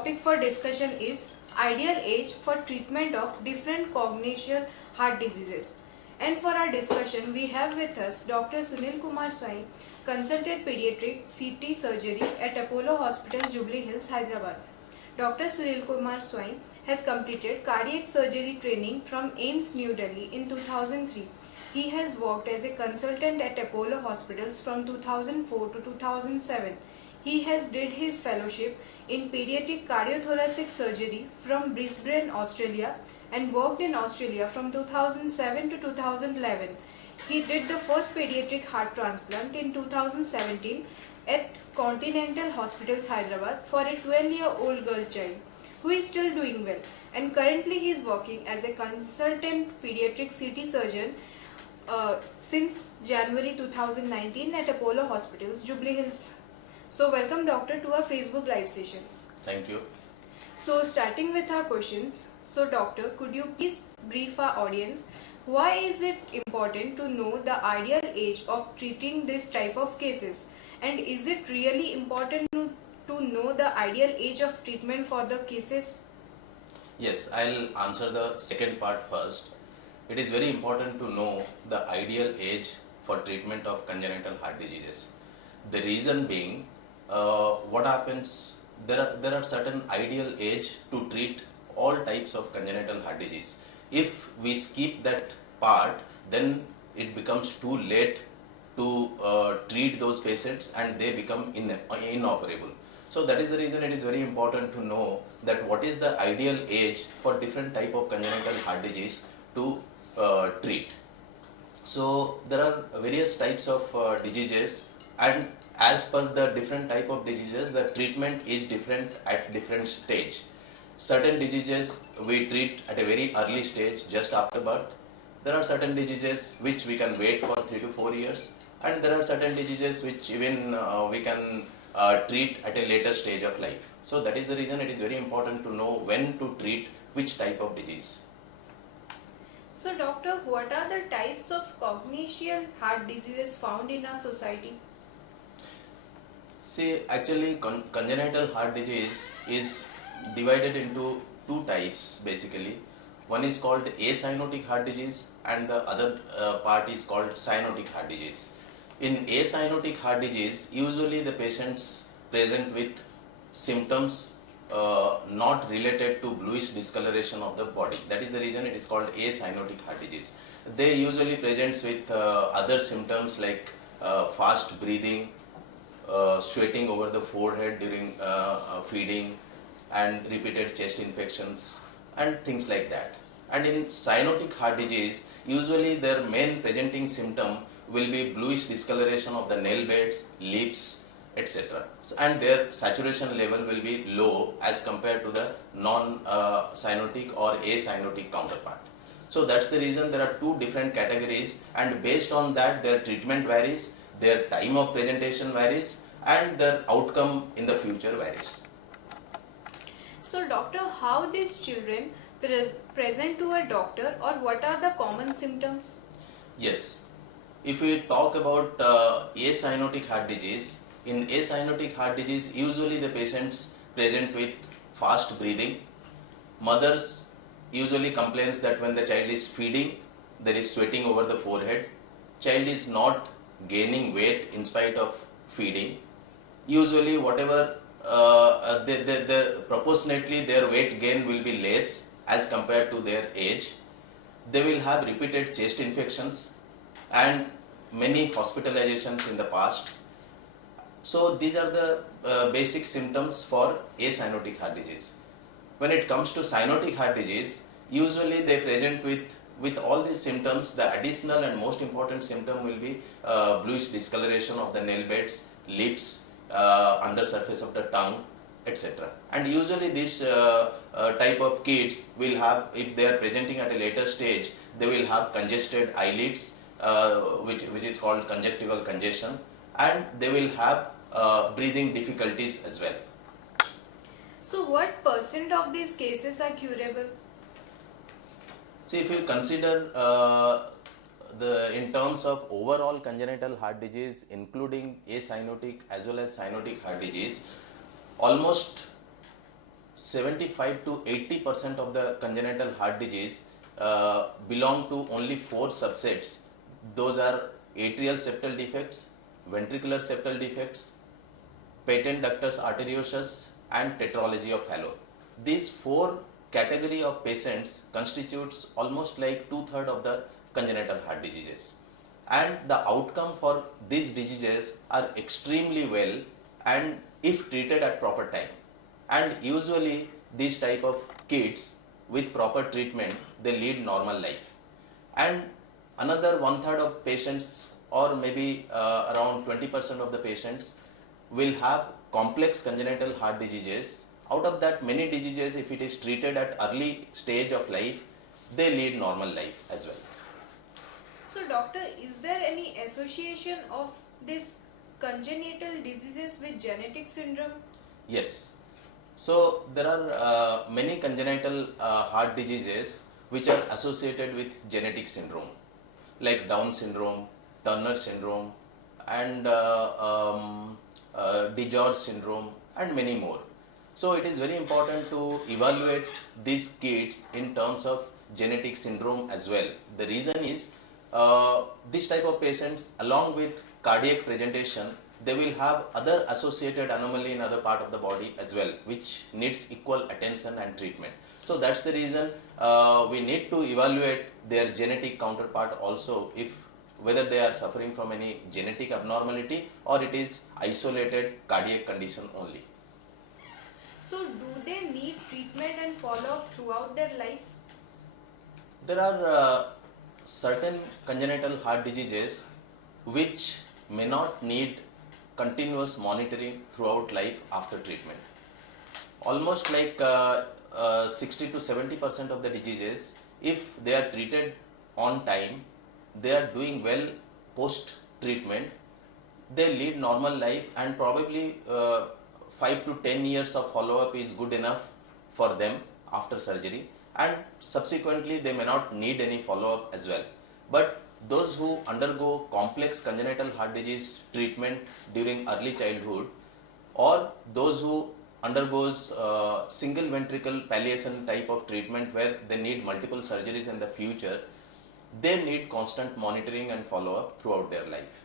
topic for discussion is ideal age for treatment of different congenital heart diseases. And for our discussion, we have with us Dr. Sunil Kumar Swain, consultant pediatric CT surgery at Apollo Hospital, Jubilee Hills, Hyderabad. Dr. Sunil Kumar Swain has completed cardiac surgery training from AIIMS New Delhi in 2003. He has worked as a consultant at Apollo hospitals from 2004 to 2007. He has did his fellowship in pediatric cardiothoracic surgery from Brisbane, Australia, and worked in Australia from 2007 to 2011. He did the first pediatric heart transplant in 2017 at Congenital Hospitals, Hyderabad for a 12-year-old girl child who is still doing well, and currently he is working as a consultant pediatric CT surgeon since January 2019 at Apollo Hospitals, Jubilee Hills. So welcome doctor to our Facebook live session. Thank you. So starting with our questions, so doctor, could you please brief our audience why is it important to know the ideal age of treating this type of cases, and is it really important to know the ideal age of treatment for the cases? Yes, I'll answer the second part first. It is very important to know the ideal age for treatment of congenital heart diseases. The reason being, what happens, there are certain ideal age to treat all types of congenital heart disease. If we skip that part, then it becomes too late to treat those patients and they become inoperable. So that is the reason it is very important to know that what is the ideal age for different type of congenital heart disease to treat. So there are various types of diseases, and as per the different type of diseases, the treatment is different at different stage. Certain diseases we treat at a very early stage, just after birth. There are certain diseases which we can wait for 3 to 4 years, and there are certain diseases which even we can treat at a later stage of life. So that is the reason it is very important to know when to treat which type of disease. So doctor, what are the types of congenital heart diseases found in our society? See, actually congenital heart disease is divided into two types basically. One is called acyanotic heart disease and the other part is called cyanotic heart disease. In acyanotic heart disease, usually the patients present with symptoms not related to bluish discoloration of the body. That is the reason it is called acyanotic heart disease. They usually present with other symptoms like fast breathing, sweating over the forehead during feeding, and repeated chest infections and things like that. And in cyanotic heart disease, usually their main presenting symptom will be bluish discoloration of the nail beds, lips, etc. And their saturation level will be low as compared to the non-cyanotic or acyanotic counterpart. So that's the reason there are two different categories, and based on that their treatment varies, their time of presentation varies, and their outcome in the future varies. So doctor, how these children present to a doctor, or what are the common symptoms? Yes, if we talk about acyanotic heart disease, in acyanotic heart disease usually the patients present with fast breathing. Mothers usually complains that when the child is feeding there is sweating over the forehead. Child is not gaining weight in spite of feeding. Usually whatever proportionately their weight gain will be less as compared to their age. They will have repeated chest infections and many hospitalizations in the past. So these are the basic symptoms for acyanotic heart disease. When it comes to cyanotic heart disease, usually they present with all these symptoms. The additional and most important symptom will be bluish discoloration of the nail beds, lips, under surface of the tongue, etc. And usually this type of kids will have, if they are presenting at a later stage, they will have congested eyelids, which is called conjunctival congestion, and they will have breathing difficulties as well. So what % of these cases are curable? See, if you consider in terms of overall congenital heart disease, including acyanotic as well as cyanotic heart disease, almost 75 to 80% of the congenital heart disease belong to only four subsets. Those are atrial septal defects, ventricular septal defects, patent ductus arteriosus, and tetralogy of Fallot. These four category of patients constitutes almost like 2/3 of the congenital heart diseases, and the outcome for these diseases are extremely well and if treated at proper time. And usually these type of kids with proper treatment, they lead normal life. And another 1/3 of patients, or maybe around 20% of the patients, will have complex congenital heart diseases. Out of that, many diseases, if it is treated at early stage of life, they lead normal life as well. So doctor, is there any association of this congenital diseases with genetic syndrome? Yes. So there are many congenital heart diseases which are associated with genetic syndrome, like Down syndrome, Turner syndrome, and DiGeorge syndrome, and many more. So it is very important to evaluate these kids in terms of genetic syndrome as well. The reason is this type of patients, along with cardiac presentation, they will have other associated anomaly in other part of the body as well, which needs equal attention and treatment. So that's the reason we need to evaluate their genetic counterpart also, if whether they are suffering from any genetic abnormality or it is isolated cardiac condition only. So do they need treatment and follow-up throughout their life? There are certain congenital heart diseases which may not need continuous monitoring throughout life after treatment. Almost like 60 to 70% of the diseases, if they are treated on time, they are doing well post treatment, they lead normal life, and probably 5 to 10 years of follow-up is good enough for them after surgery, and subsequently they may not need any follow-up as well. But those who undergo complex congenital heart disease treatment during early childhood, or those who undergoes single ventricle palliation type of treatment where they need multiple surgeries in the future, they need constant monitoring and follow-up throughout their life.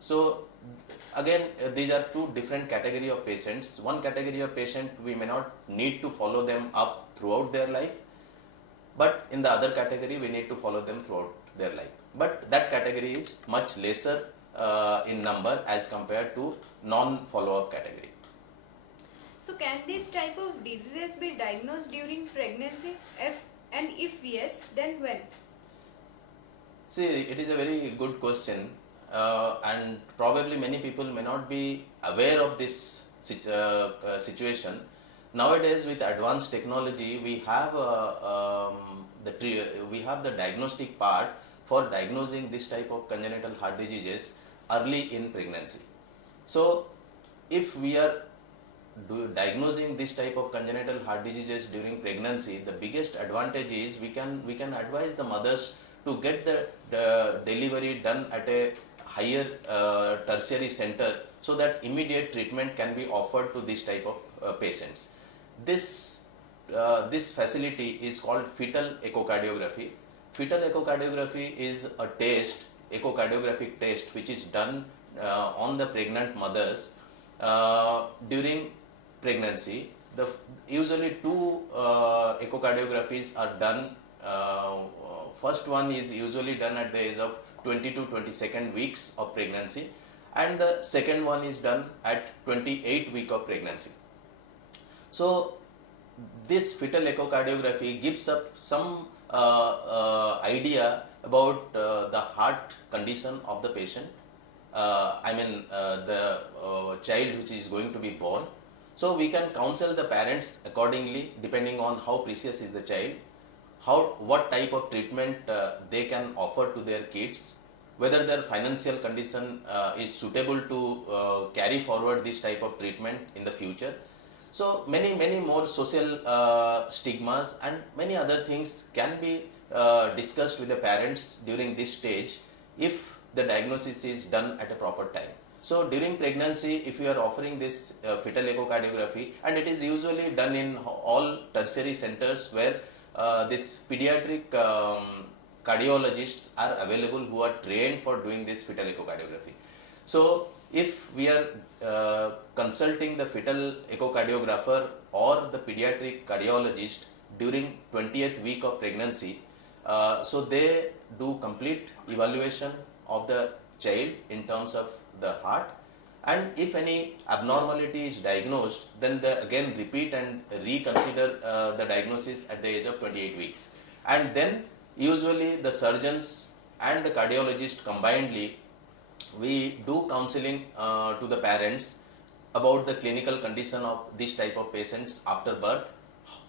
So again, these are two different category of patients. One category of patient, we may not need to follow them up throughout their life, but in the other category we need to follow them throughout their life. But that category is much lesser in number as compared to non-follow-up category. So can this type of diseases be diagnosed during pregnancy? If yes, then when? See, it is a very good question, and probably many people may not be aware of this situation. Nowadays, with advanced technology, we have the diagnostic part for diagnosing this type of congenital heart diseases early in pregnancy. So, if we are diagnosing this type of congenital heart diseases during pregnancy, the biggest advantage is we can advise the mothers to get the delivery done at a higher tertiary center, so that immediate treatment can be offered to this type of patients. This facility is called fetal echocardiography. Fetal echocardiography is a test, echocardiographic test, which is done on the pregnant mothers during pregnancy. Usually two echocardiographies are done. First one is usually done at the age of 20 to 22nd weeks of pregnancy, and the second one is done at 28th week of pregnancy. So this fetal echocardiography gives up some idea about the heart condition of the patient, the child which is going to be born. So we can counsel the parents accordingly, depending on how precious is the child, what type of treatment they can offer to their kids, whether their financial condition is suitable to carry forward this type of treatment in the future. So many more social stigmas and many other things can be discussed with the parents during this stage if the diagnosis is done at a proper time. So during pregnancy, if you are offering this fetal echocardiography, and it is usually done in all tertiary centers where this pediatric cardiologists are available who are trained for doing this fetal echocardiography. So if we are consulting the fetal echocardiographer or the pediatric cardiologist during 20th week of pregnancy, so they do complete evaluation of the child in terms of the heart, and if any abnormality is diagnosed, then they again repeat and reconsider the diagnosis at the age of 28 weeks. And then usually the surgeons and the cardiologist combinedly, we do counseling to the parents about the clinical condition of this type of patients after birth,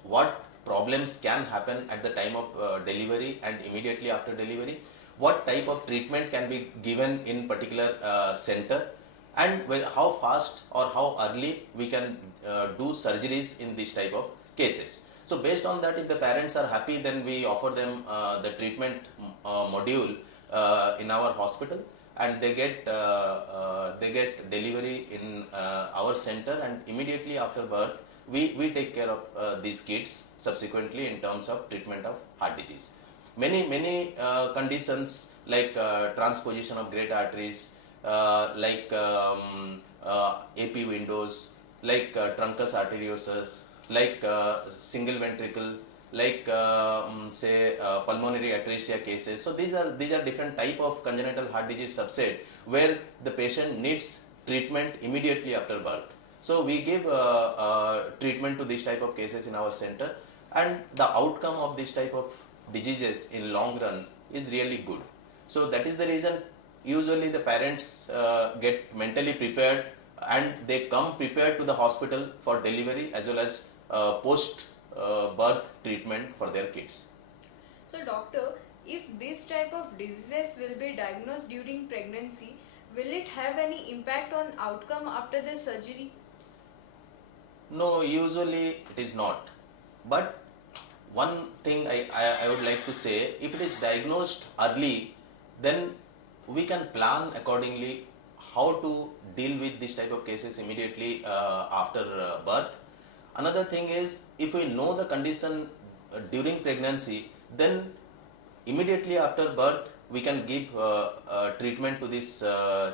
what problems can happen at the time of delivery and immediately after delivery, what type of treatment can be given in particular center, and how fast or how early we can do surgeries in this type of cases. So based on that, if the parents are happy, then we offer them the treatment module in our hospital, and they get delivery in our center, and immediately after birth we take care of these kids subsequently in terms of treatment of heart disease. Many conditions like transposition of great arteries, like AP windows, like truncus arteriosus, like single ventricle, like say pulmonary atresia cases. So these are different type of congenital heart disease subset where the patient needs treatment immediately after birth. So we give treatment to this type of cases in our center, and the outcome of this type of diseases in long run is really good. So that is the reason usually the parents get mentally prepared and they come prepared to the hospital for delivery as well as post birth treatment for their kids. So doctor, if this type of diseases will be diagnosed during pregnancy, will it have any impact on outcome after the surgery? No, usually it is not. But one thing I would like to say, if it is diagnosed early, then we can plan accordingly how to deal with this type of cases immediately after birth. Another thing is, if we know the condition during pregnancy, then immediately after birth we can give treatment to this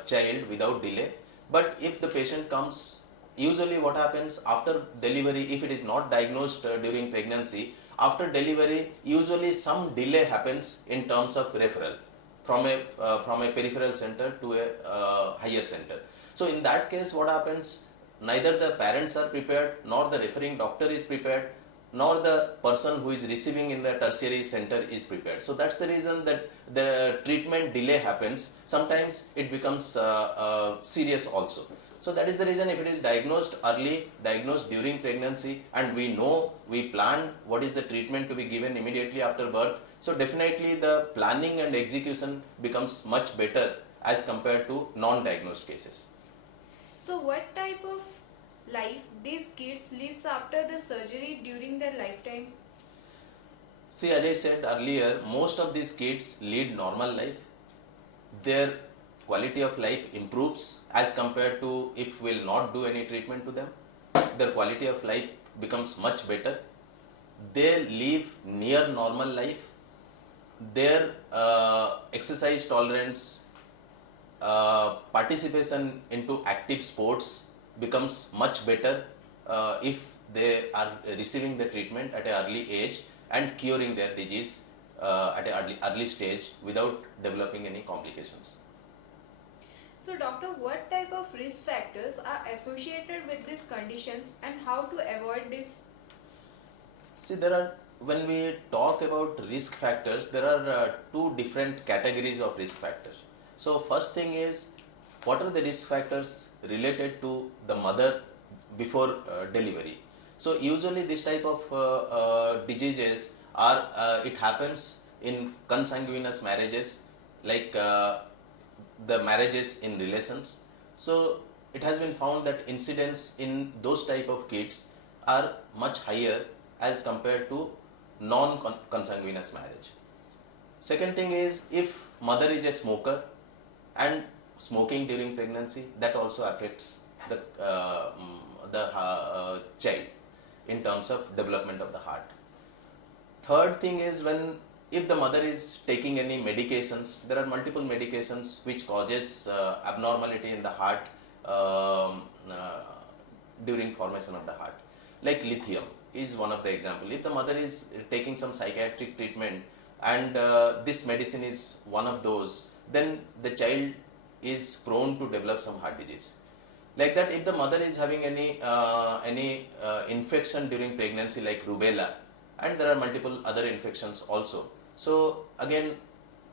child without delay. But if the patient comes, usually what happens after delivery, if it is not diagnosed during pregnancy, after delivery usually some delay happens in terms of referral from a peripheral center to a higher center. So in that case, what happens, neither the parents are prepared, nor the referring doctor is prepared, nor the person who is receiving in the tertiary center is prepared. So that's the reason that the treatment delay happens. Sometimes it becomes serious also. So that is the reason, if it is diagnosed early, diagnosed during pregnancy, and we know, we plan what is the treatment to be given immediately after birth, so definitely the planning and execution becomes much better as compared to non-diagnosed cases. So what type of life these kids lives after the surgery during their lifetime? See, as I said earlier, most of these kids lead normal life. Their quality of life improves as compared to if we will not do any treatment to them. Their quality of life becomes much better. They live near normal life. Their exercise tolerance, participation into active sports becomes much better if they are receiving the treatment at an early age and curing their disease at an early stage without developing any complications. So doctor, what type of risk factors are associated with these conditions and how to avoid this? See, when we talk about risk factors, there are two different categories of risk factors. So first thing is, what are the risk factors related to the mother before delivery? So usually this type of diseases are, it happens in consanguineous marriages, like the marriages in relations. So it has been found that incidence in those type of kids are much higher as compared to non-consanguineous marriage. Second thing is, if mother is a smoker and smoking during pregnancy, that also affects the child in terms of development of the heart. Third thing is, when if the mother is taking any medications, there are multiple medications which causes abnormality in the heart during formation of the heart. Like lithium is one of the example. If the mother is taking some psychiatric treatment and this medicine is one of those, then the child is prone to develop some heart disease. Like that, if the mother is having any infection during pregnancy like rubella, and there are multiple other infections also, so again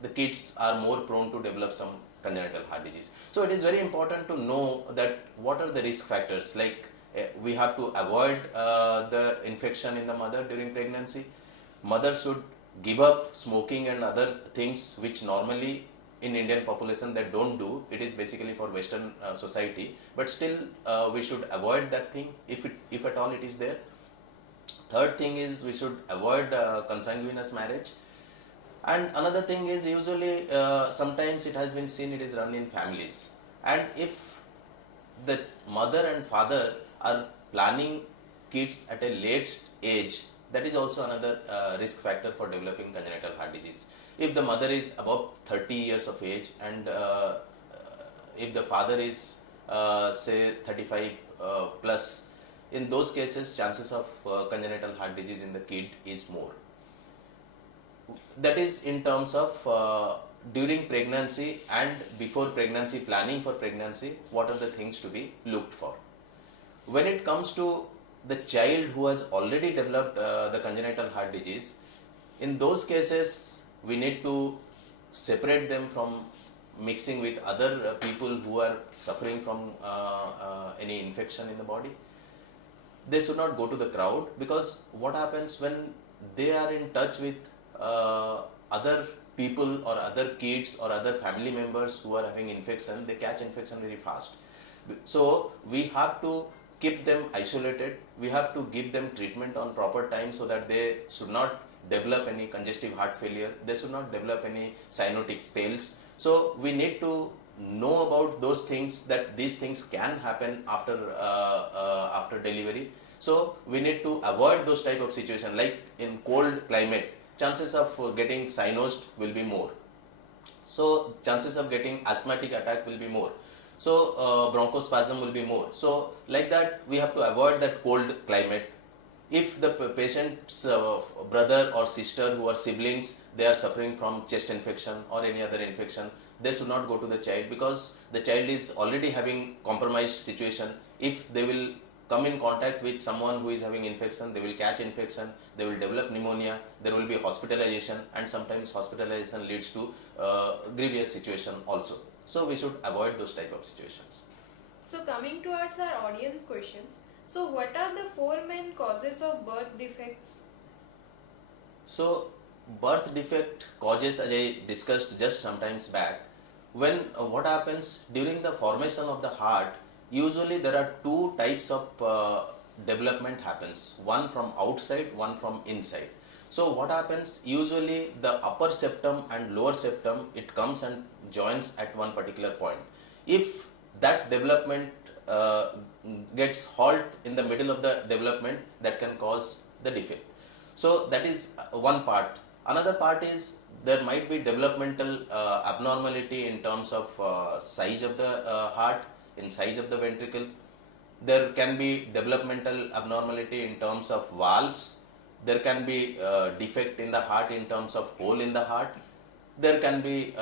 the kids are more prone to develop some congenital heart disease. So it is very important to know that what are the risk factors. Like we have to avoid the infection in the mother during pregnancy. Mother should give up smoking and other things which normally in Indian population they don't do. It is basically for Western society, but still we should avoid that thing if at all it is there. Third thing is, we should avoid consanguineous marriage. And another thing is, usually sometimes it has been seen it is run in families, and if the mother and father are planning kids at a late age, that is also another risk factor for developing congenital heart disease. If the mother is above 30 years of age and if the father is say 35 plus, in those cases chances of congenital heart disease in the kid is more. That is in terms of during pregnancy and before pregnancy, planning for pregnancy, what are the things to be looked for. When it comes to the child who has already developed the congenital heart disease, in those cases we need to separate them from mixing with other people who are suffering from any infection in the body. They should not go to the crowd, because what happens when they are in touch with other people or other kids or other family members who are having infection, they catch infection very fast. So we have to keep them isolated. We have to give them treatment on proper time so that they should not develop any congestive heart failure. They should not develop any cyanotic spells. So we need to know about those things, that these things can happen after delivery. So we need to avoid those type of situation. Like in cold climate, chances of getting cyanosed will be more. So chances of getting asthmatic attack will be more. So bronchospasm will be more. So like that, we have to avoid that cold climate. If the patient's brother or sister who are siblings, they are suffering from chest infection or any other infection, they should not go to the child, because the child is already having compromised situation. If they will come in contact with someone who is having infection, they will catch infection, they will develop pneumonia, there will be hospitalization, and sometimes hospitalization leads to grievous situation also. So we should avoid those type of situations. So coming towards our audience questions, so what are the 4 main causes of birth defects? So birth defect causes, as I discussed just sometimes back, when what happens during the formation of the heart, usually there are 2 types of development happens, one from outside, one from inside. So what happens, usually the upper septum and lower septum, it comes and joins at one particular point. If that development gets halt in the middle of the development, that can cause the defect. So that is one part. Another part is, there might be developmental abnormality in terms of size of the heart, in size of the ventricle. There can be developmental abnormality in terms of valves. There can be defect in the heart in terms of hole in the heart. There can be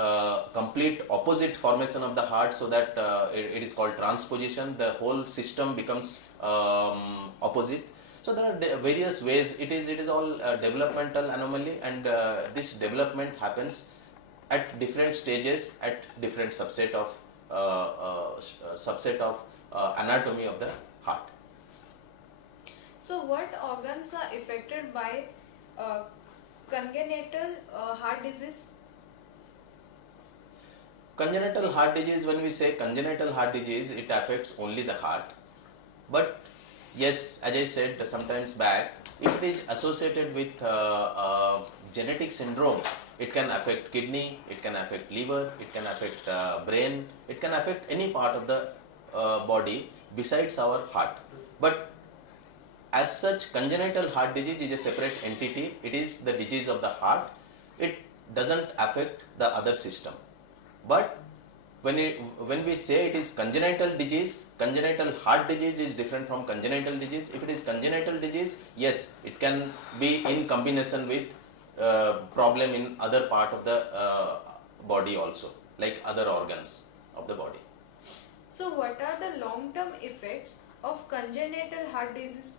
complete opposite formation of the heart, so that it is called transposition. The whole system becomes opposite. So there are various ways. It is all developmental anomaly, and this development happens at different stages, at different subset of anatomy of the heart. So what organs are affected by congenital heart disease? Congenital heart disease, when we say congenital heart disease, it affects only the heart. But yes, as I said sometimes back, If it is associated with genetic syndrome, it can affect kidney, it can affect liver, it can affect brain, it can affect any part of the body besides our heart. But as such, congenital heart disease is a separate entity. It is the disease of the heart. It doesn't affect the other system. But when we say it is congenital disease, congenital heart disease is different from congenital disease. If it is congenital disease, yes, it can be in combination with problem in other part of the body also, like other organs of the body. So what are the long-term effects of congenital heart disease?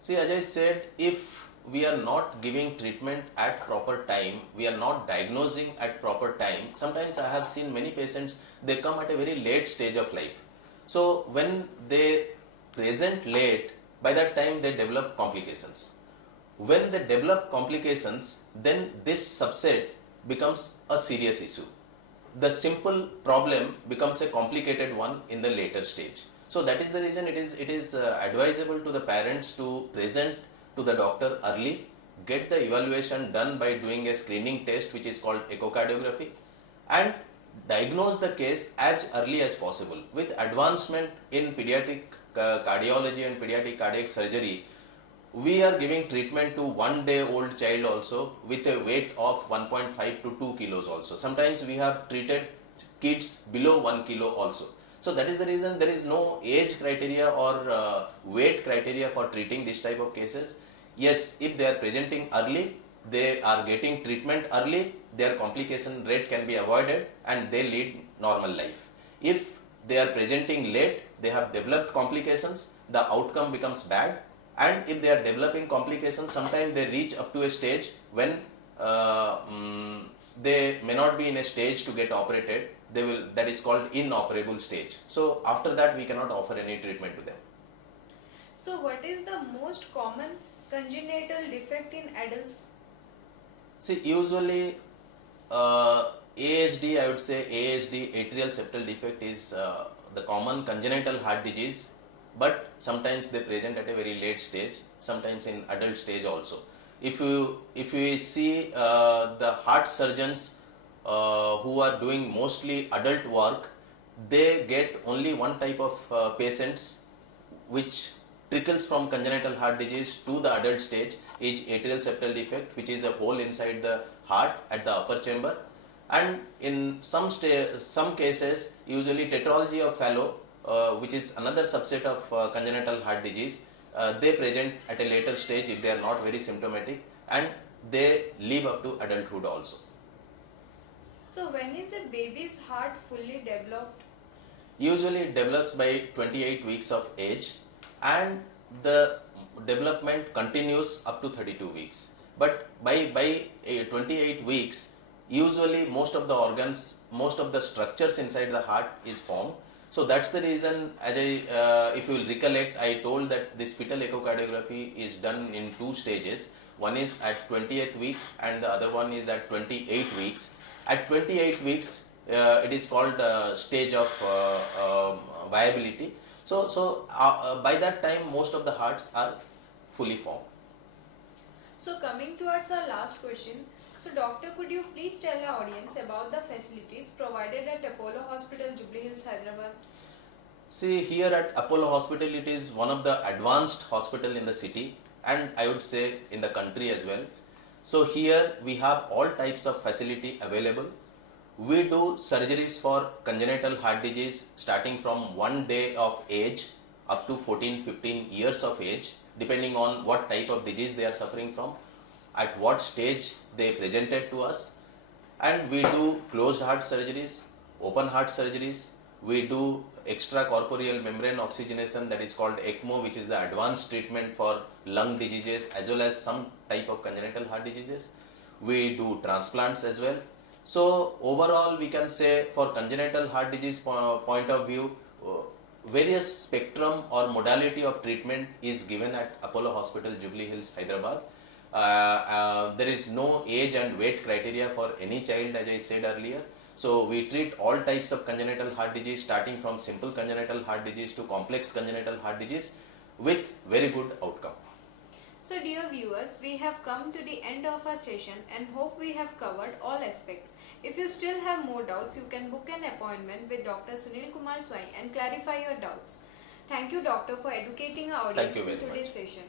See, as I said, if we are not giving treatment at proper time, we are not diagnosing at proper time. Sometimes I have seen many patients, they come at a very late stage of life. So when they present late, by that time they develop complications. When they develop complications, then this subset becomes a serious issue. The simple problem becomes a complicated one in the later stage. So that is the reason it is advisable to the parents to present to the doctor early, get the evaluation done by doing a screening test which is called echocardiography, and diagnose the case as early as possible. With advancement in pediatric cardiology and pediatric cardiac surgery, we are giving treatment to 1 day old child also with a weight of 1.5 to 2 kilos also. Sometimes we have treated kids below 1 kilo also. So that is the reason there is no age criteria or weight criteria for treating this type of cases. Yes, if they are presenting early, they are getting treatment early, their complication rate can be avoided and they lead normal life. If they are presenting late, they have developed complications, the outcome becomes bad. And if they are developing complications, sometimes they reach up to a stage when they may not be in a stage to get operated. That is called inoperable stage. So after that we cannot offer any treatment to them. So what is the most common congenital defect in adults? See, usually ASD, I would say ASD, atrial septal defect is the common congenital heart disease, but sometimes they present at a very late stage, sometimes in adult stage also. If you see the heart surgeons who are doing mostly adult work, they get only one type of patients which trickles from congenital heart disease to the adult stage is atrial septal defect, which is a hole inside the heart at the upper chamber, and in some cases usually tetralogy of Fallot, which is another subset of congenital heart disease, they present at a later stage if they are not very symptomatic, and they live up to adulthood also. So when is a baby's heart fully developed? Usually it develops by 28 weeks of age and the development continues up to 32 weeks. But by 28 weeks, usually most of the organs, most of the structures inside the heart is formed. So that's the reason, as if you will recollect, I told that this fetal echocardiography is done in 2 stages. One is at 28th week and the other one is at 28 weeks. At 28 weeks, it is called stage of viability. So by that time, most of the hearts are fully formed. So coming towards our last question, so doctor, could you please tell our audience about the facilities provided at Apollo Hospital, Jubilee Hills, Hyderabad? See, here at Apollo Hospital, it is one of the advanced hospital in the city and I would say in the country as well. So here we have all types of facility available. We do surgeries for congenital heart disease starting from 1 day of age up to 14-15 years of age, depending on what type of disease they are suffering from, at what stage they presented to us. And we do closed heart surgeries, open heart surgeries. We do extracorporeal membrane oxygenation, that is called ECMO, which is the advanced treatment for lung diseases as well as some type of congenital heart diseases. We do transplants as well. So overall we can say for congenital heart disease point of view, various spectrum or modality of treatment is given at Apollo Hospital, Jubilee Hills, Hyderabad. There is no age and weight criteria for any child, as I said earlier. So we treat all types of congenital heart disease starting from simple congenital heart disease to complex congenital heart disease. with very good outcome. So dear viewers, we have come to the end of our session and hope we have covered all aspects. If you still have more doubts, you can book an appointment with Dr. Sunil Kumar Swain and clarify your doubts. Thank you, Doctor, for educating our audience Thank you in very today's much. session.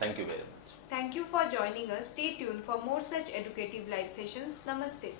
Thank you very much. Thank you for joining us. Stay tuned for more such educative live sessions. Namaste.